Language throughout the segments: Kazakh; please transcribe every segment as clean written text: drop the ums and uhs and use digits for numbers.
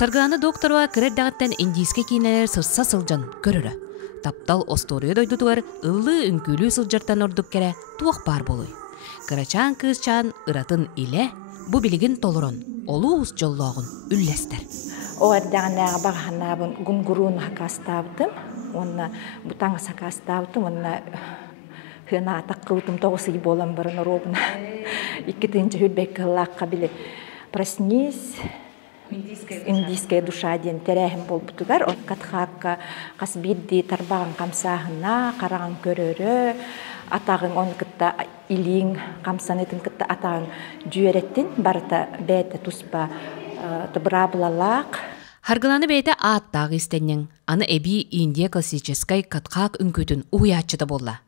Сарганы докторуа кірердағыттан индийске кейнелер сырса сылжан көрірі. Таптал остория дойдутуар ыллы үнкүлүү сылжартан ордук кере туақ бар болуй. Кырачан кызчан ыратын иле, бу билигин толурон, олуус жоллоғын үллестер. Оардағанағы бағанабын гунгуруун хакастабытым, онна бутаңы сакастабытым, онна хына атаққылытым тоғысы болам барын робына. Иккетінші хүлбек кыллаққа білі проснись, индийская душа ден терәхім бол бұтығар. От қатқаққа қас бидді тарбағын қамсағына, қарағын көрөрі, атағын он кітті илиң қамсан етін кітті атағын жүйереттен барыта бәйті тұспа тұбыра бұлалақ. Харгыланы бәйті аттағы істеннен, аны әбі Индия классическай қатқақ үнкөтін уячыда болла.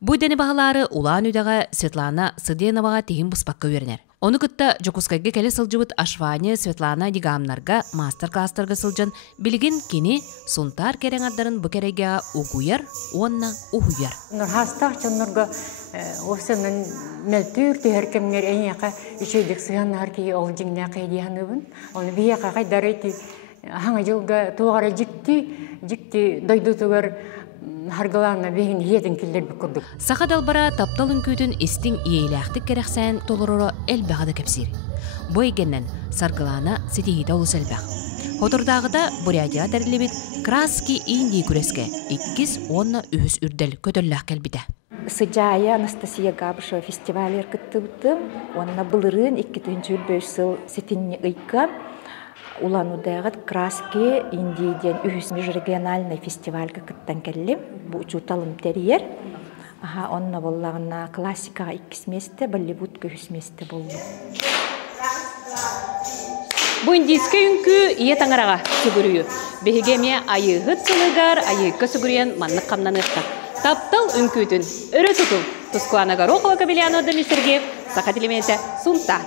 Бұй дәні бағалары улан үйдаға Светлана Сыденоваға тегін бұспаққа өрінер. Оны күтті Жокускайға кәлі сылжыбыт Ашвания Светлана Дигамнарға мастер-класстарға сылжан білген кені сұнтар керен ардарын бұ кереге угуяр, онна ухуяр. Нұрхастақ чоннырға осының мәлтүр түйеркемнер әйеқа үшейдік сығанар кей ол жіңне қайдияны бұн. Оны бейеқа қайдар әйті хаңа жылға туғара жікті дойдутығыр Харгалана бейін едін келдер бүкірдік. Сақа далбара таптал үнкөтін істің иеләқтік керексән толырыры әлбәғады кәпсір. Бұй геннен Саргалана сетейді олыс әлбәқ. Хотырдағыда Бурятия тәрілебет краски Индии күреске 2-10 үрдел көтілләқ кәлбіді. Сыжая Анастасия Габышева фестивалер күтті бұттым. Онына бұлырын 2-5 сыл сетінне ұйқа. Уланудағыд краски Индийден үхіс межрегиональный фестивальға күттен кәлім. Бұл чуталым тәрiyер. Онына болағына классикаға 2 месті, Болливуд 3 месті болды. Бұл индийске үнкі ие таңыраға сүгірію. Бехегеме айығыт сылығар, айыққа сүгірген маннық қамнан ұқта. Таптал үнкүтін өрі тұтыл. Тұскуанага Рохова Кабелиано Дамисерге, Сақа телеметі Сунта.